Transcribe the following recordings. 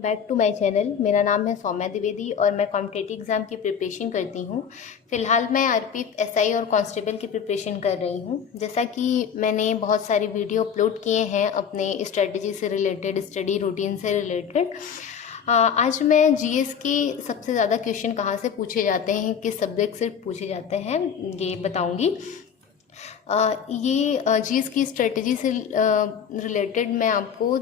Back to my channel. मेरा नाम है सौम्या द्विवेदी और मैं कॉम्पिटिटिव एग्ज़ाम की प्रिपरेशन करती हूँ। फ़िलहाल मैं आरपीएफ, एसआई और कांस्टेबल की प्रिपरेशन कर रही हूँ। जैसा कि मैंने बहुत सारे वीडियो अपलोड किए हैं अपने स्ट्रेटजी से रिलेटेड, स्टडी रूटीन से रिलेटेड। आज मैं जीएस के सबसे ज़्यादा क्वेश्चन कहाँ से पूछे जाते हैं, किस सब्जेक्ट से पूछे जाते हैं, ये बताऊँगी। ये जीएस की स्ट्रेटजी से रिलेटेड मैं आपको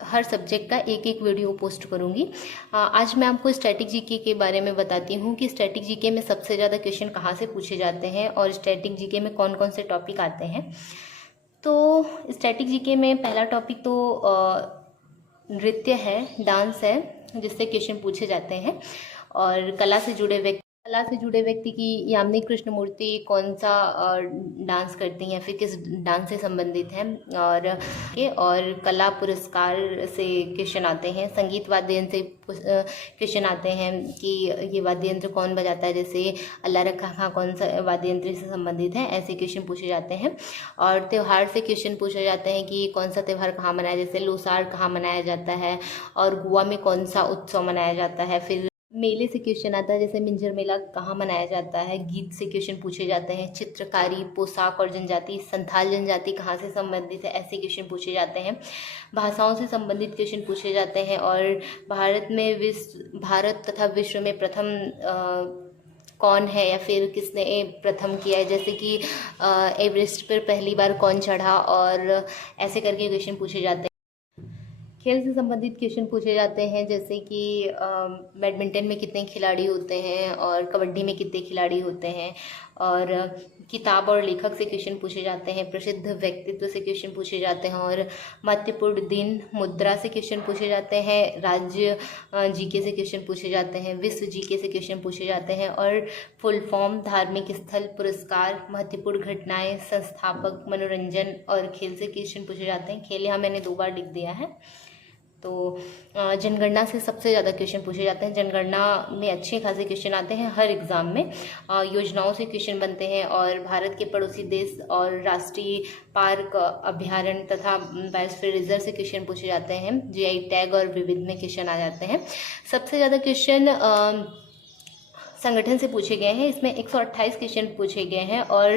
हर सब्जेक्ट का एक एक वीडियो पोस्ट करूंगी। आज मैं आपको स्टैटिक जीके के बारे में बताती हूँ कि स्टैटिक जीके में सबसे ज़्यादा क्वेश्चन कहाँ से पूछे जाते हैं और स्टैटिक जीके में कौन कौन से टॉपिक आते हैं। तो स्टैटिक जीके में पहला टॉपिक तो नृत्य है, डांस है, जिससे क्वेश्चन पूछे जाते हैं। और कला से जुड़े व्यक्ति की यामिनी कृष्णमूर्ति कौन सा डांस करती हैं, फिर किस डांस से संबंधित हैं। और कला पुरस्कार से क्वेश्चन आते हैं। संगीत वाद्य यंत्र से क्वेश्चन आते हैं कि ये वाद्य यंत्र कौन बजाता है, जैसे अल्लाह रखा खां कौन सा वाद्य यंत्र से संबंधित है, ऐसे क्वेश्चन पूछे जाते हैं। और त्यौहार से क्वेश्चन पूछे जाते हैं कि कौन सा त्यौहार कहाँ मनाया, जैसे लोसार कहाँ मनाया जाता है और गोवा में कौन सा उत्सव मनाया जाता है। फिर मेले से क्वेश्चन आता है, जैसे मिंजर मेला कहाँ मनाया जाता है। गीत से क्वेश्चन पूछे जाते हैं। चित्रकारी, पोशाक और जनजाति, संथाल जनजाति कहाँ से संबंधित है, ऐसे क्वेश्चन पूछे जाते हैं। भाषाओं से संबंधित क्वेश्चन पूछे जाते हैं। और भारत तथा विश्व में प्रथम कौन है, या फिर किसने प्रथम किया है, जैसे कि एवरेस्ट पर पहली बार कौन चढ़ा, और ऐसे करके क्वेश्चन पूछे जाते हैं। खेल से संबंधित क्वेश्चन पूछे जाते हैं, जैसे कि बैडमिंटन में कितने खिलाड़ी होते हैं और कबड्डी में कितने खिलाड़ी होते हैं। और किताब और लेखक से क्वेश्चन पूछे जाते हैं। प्रसिद्ध व्यक्तित्व से क्वेश्चन पूछे जाते हैं। और महत्वपूर्ण दिन, मुद्रा से क्वेश्चन पूछे जाते हैं। राज्य जीके से क्वेश्चन पूछे जाते हैं। विश्व जीके से क्वेश्चन पूछे जाते हैं। और फुल फॉर्म, धार्मिक स्थल, पुरस्कार, महत्वपूर्ण घटनाएं, संस्थापक, मनोरंजन और खेल से क्वेश्चन पूछे जाते हैं। खेल यहाँ मैंने 2 बार लिख दिया है। तो जनगणना से सबसे ज़्यादा क्वेश्चन पूछे जाते हैं। जनगणना में अच्छे खासे क्वेश्चन आते हैं हर एग्ज़ाम में। योजनाओं से क्वेश्चन बनते हैं। और भारत के पड़ोसी देश और राष्ट्रीय पार्क, अभ्यारण्य तथा बायोस्फीयर रिजर्व से क्वेश्चन पूछे जाते हैं। जीआई टैग और विविध में क्वेश्चन आ जाते हैं। सबसे ज़्यादा क्वेश्चन संगठन से पूछे गए हैं। इसमें 128 क्वेश्चन पूछे गए हैं। और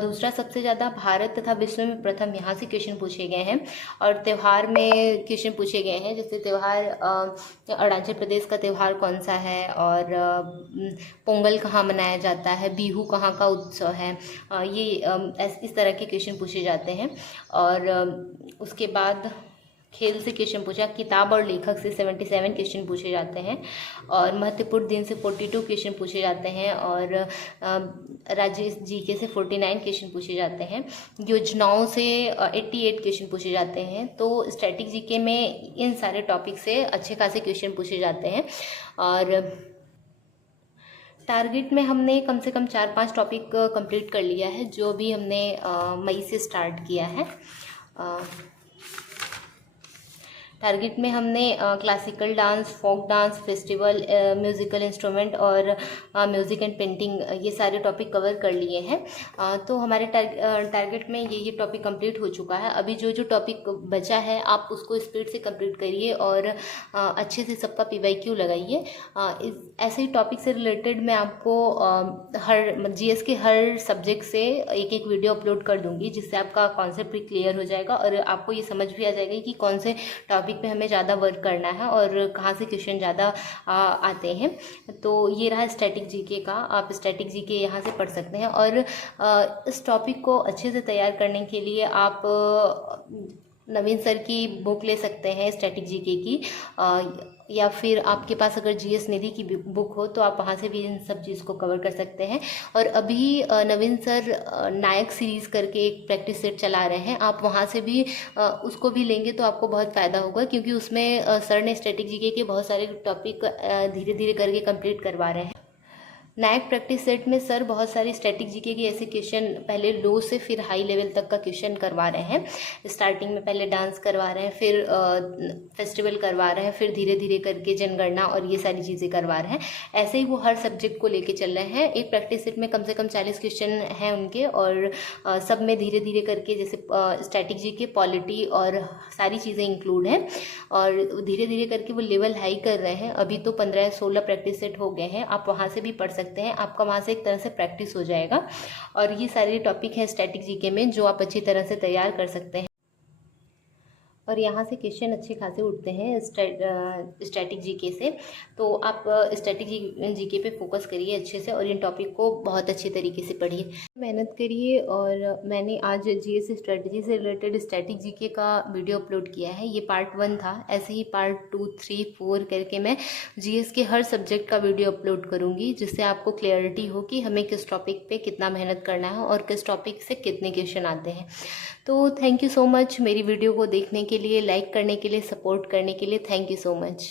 दूसरा सबसे ज़्यादा भारत तथा विश्व में प्रथम यहाँ से क्वेश्चन पूछे गए हैं। और त्यौहार में क्वेश्चन पूछे गए हैं, जैसे त्यौहार अरुणाचल प्रदेश का त्यौहार कौन सा है, और पोंगल कहाँ मनाया जाता है, बिहू कहाँ का उत्सव है। इस तरह के क्वेश्चन पूछे जाते हैं। और उसके बाद खेल से क्वेश्चन पूछा। किताब और लेखक से 77 क्वेश्चन पूछे जाते हैं। और महत्वपूर्ण दिन से 42 क्वेश्चन पूछे जाते हैं। और राज्य जीके से 49 क्वेश्चन पूछे जाते हैं। योजनाओं से 88 क्वेश्चन पूछे जाते हैं। तो स्टैटिक जीके में इन सारे टॉपिक से अच्छे खासे क्वेश्चन पूछे जाते हैं। और टारगेट में हमने कम से कम 4-5 टॉपिक कंप्लीट कर लिया है, जो भी हमने मई से स्टार्ट किया है। टारगेट में हमने classical dance, folk dance, festival, musical instrument और म्यूज़िक एंड पेंटिंग, ये सारे टॉपिक कवर कर लिए हैं। तो हमारे टारगेट में ये टॉपिक कंप्लीट हो चुका है। अभी जो टॉपिक बचा है आप उसको स्पीड से कंप्लीट करिए और अच्छे से सबका पीवाईक्यू लगाइए। ऐसे ही टॉपिक से रिलेटेड मैं आपको हर जीएस के हर सब्जेक्ट से एक एक वीडियो अपलोड कर दूँगी, जिससे आपका कॉन्सेप्ट भी क्लियर हो जाएगा और आपको ये समझ भी आ जाएगी कि कौन से टॉपिक पे हमें ज़्यादा वर्क करना है और कहाँ से क्वेश्चन ज़्यादा आते हैं। तो ये रहा स्टैटिक जीके का। आप स्टैटिक जीके यहाँ से पढ़ सकते हैं। और इस टॉपिक को अच्छे से तैयार करने के लिए आप नवीन सर की बुक ले सकते हैं स्टैटिक जीके की, या फिर आपके पास अगर जीएस निधि की बुक हो तो आप वहाँ से भी इन सब चीज़ को कवर कर सकते हैं। और अभी नवीन सर नायक सीरीज़ करके एक प्रैक्टिस सेट चला रहे हैं, आप वहाँ से भी उसको भी लेंगे तो आपको बहुत फ़ायदा होगा, क्योंकि उसमें सर ने स्टैटिक जीके के बहुत सारे टॉपिक धीरे धीरे करके कंप्लीट करवा रहे हैं। नायक प्रैक्टिस सेट में सर बहुत सारी स्टैटिक जीके के ऐसे क्वेश्चन पहले लो से फिर हाई लेवल तक का क्वेश्चन करवा रहे हैं। स्टार्टिंग में पहले डांस करवा रहे हैं, फिर फेस्टिवल करवा रहे हैं, फिर धीरे धीरे करके जनगणना और ये सारी चीज़ें करवा रहे हैं। ऐसे ही वो हर सब्जेक्ट को लेके चल रहे हैं। एक प्रैक्टिस सेट में कम से कम 40 क्वेश्चन हैं उनके, और सब में धीरे धीरे करके जैसे स्टैटिक जीके, पॉलिटी और सारी चीज़ें इंक्लूड हैं, और धीरे धीरे करके वो लेवल हाई कर रहे हैं। अभी तो 15 या 16 प्रैक्टिस सेट हो गए हैं, आप वहाँ से भी पढ़ सकते हैं। आपका वहाँ से एक तरह से प्रैक्टिस हो जाएगा, और ये सारे टॉपिक हैं स्टैटिक जीके में जो आप अच्छी तरह से तैयार कर सकते हैं। और यहाँ से क्वेश्चन अच्छे खासे उठते हैं स्टैटिक जीके से। तो आप स्टैटिक जीके पे फोकस करिए अच्छे से, और इन टॉपिक को बहुत अच्छे तरीके से पढ़िए, मेहनत करिए। और मैंने आज जीएस स्ट्रेटजी से रिलेटेड स्टैटिक जीके का वीडियो अपलोड किया है। ये पार्ट 1 था। ऐसे ही पार्ट 2, 3, 4 करके मैं जीएस के हर सब्जेक्ट का वीडियो अपलोड करूँगी, जिससे आपको क्लियरिटी हो कि हमें किस टॉपिक पे कितना मेहनत करना है और किस टॉपिक से कितने क्वेश्चन आते हैं। तो थैंक यू सो मच मेरी वीडियो को देखने के लिए, लाइक करने के लिए, सपोर्ट करने के लिए। Thank you so much.